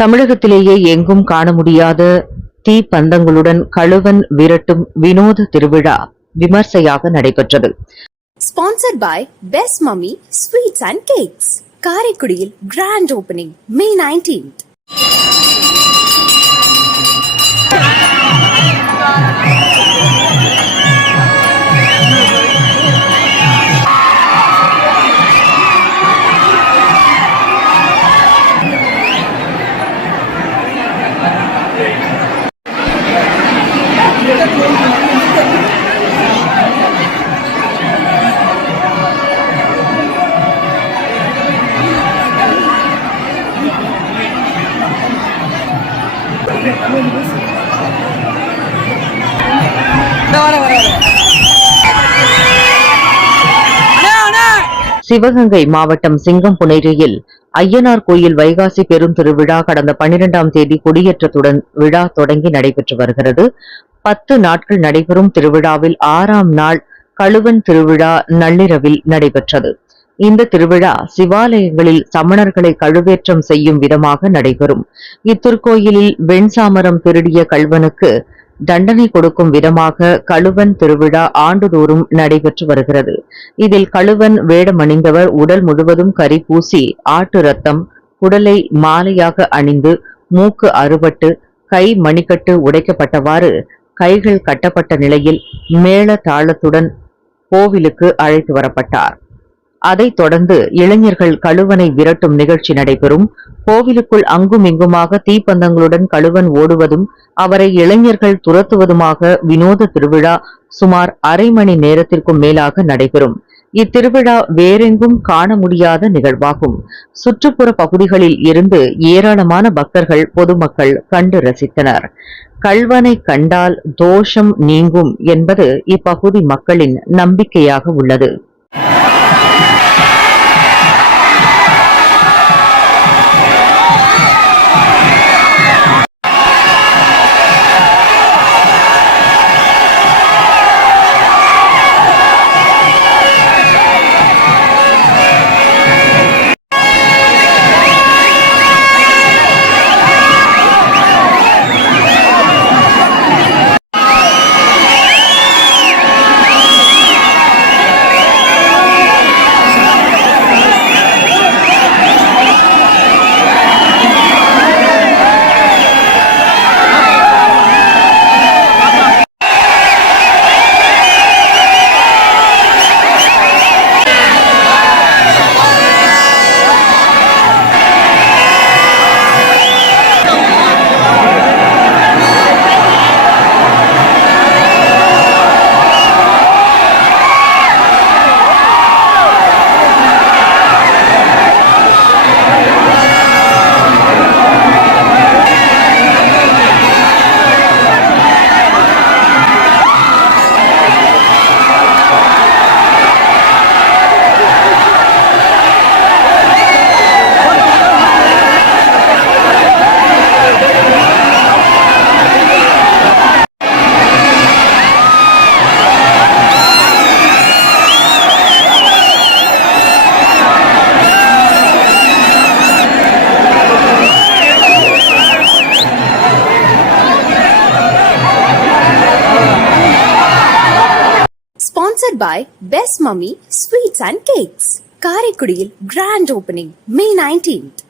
தமிழகத்திலேயே எங்கும் காண முடியாத தீப்பந்தங்களுடன் கழுவன் விரட்டும் வினோத திருவிழா விமர்சையாக நடைபெற்றது sponsor by best mummy sweets and cakes காரைக்குடியில் grand opening May 19th. Sivaganga மாவட்டம் சிங்கம்புனேரியில் ஐயனார் கோயில் வைகாசி பெருந்திருவிழா கடந்த பன்னிரெண்டாம் தேதி கொடியேற்றத்துடன் விழா தொடங்கி நடைபெற்று வருகிறது. பத்து நாட்கள் நடைபெறும் திருவிழாவில் ஆறாம் நாள் கழுவன் திருவிழா நள்ளிரவில் நடைபெற்றது. இந்த திருவிழா சிவாலயங்களில் சமணர்களை கழுவேற்றம் செய்யும் விதமாக நடைபெறும். இத்திருக்கோயிலில் வெண்சாமரம் திருடிய கல்வனுக்கு தண்டனை கொடுக்கும் விதமாக கழுவன் திருவிழா ஆண்டுதோறும் நடைபெற்று வருகிறது. இதில் கழுவன் வேடமணிந்தவர் உடல் முழுவதும் கறி பூசி ஆட்டு ரத்தம் குடலை மாலையாக அணிந்து மூக்கு அறுபட்டு கை மணிக்கட்டு உடைக்கப்பட்டவாறு கைகள் கட்டப்பட்ட நிலையில் மேள தாளத்துடன் கோவிலுக்கு அழைத்து வரப்பட்டார். அதைத் தொடர்ந்து இளைஞர்கள் கழுவனை விரட்டும் நிகழ்ச்சி நடைபெறும். கோவிலுக்குள் அங்கும் இங்குமாக தீப்பந்தங்களுடன் கழுவன் ஓடுவதும் அவரை இளைஞர்கள் துரத்துவதுமாக வினோத திருவிழா சுமார் அரை மணி நேரத்திற்கும் மேலாக நடைபெறும். இத்திருவிழா வேறெங்கும் காண முடியாத நிகழ்வாகும். சுற்றுப்புற பகுதிகளில் இருந்து ஏராளமான பக்தர்கள் பொதுமக்கள் கண்டு ரசித்தனர். கள்வனை கண்டால் தோஷம் நீங்கும் என்பது இப்பகுதி மக்களின் நம்பிக்கையாக உள்ளது. by Best Mummy Sweets and Cakes. Karaikudiil Grand Opening, May 19th.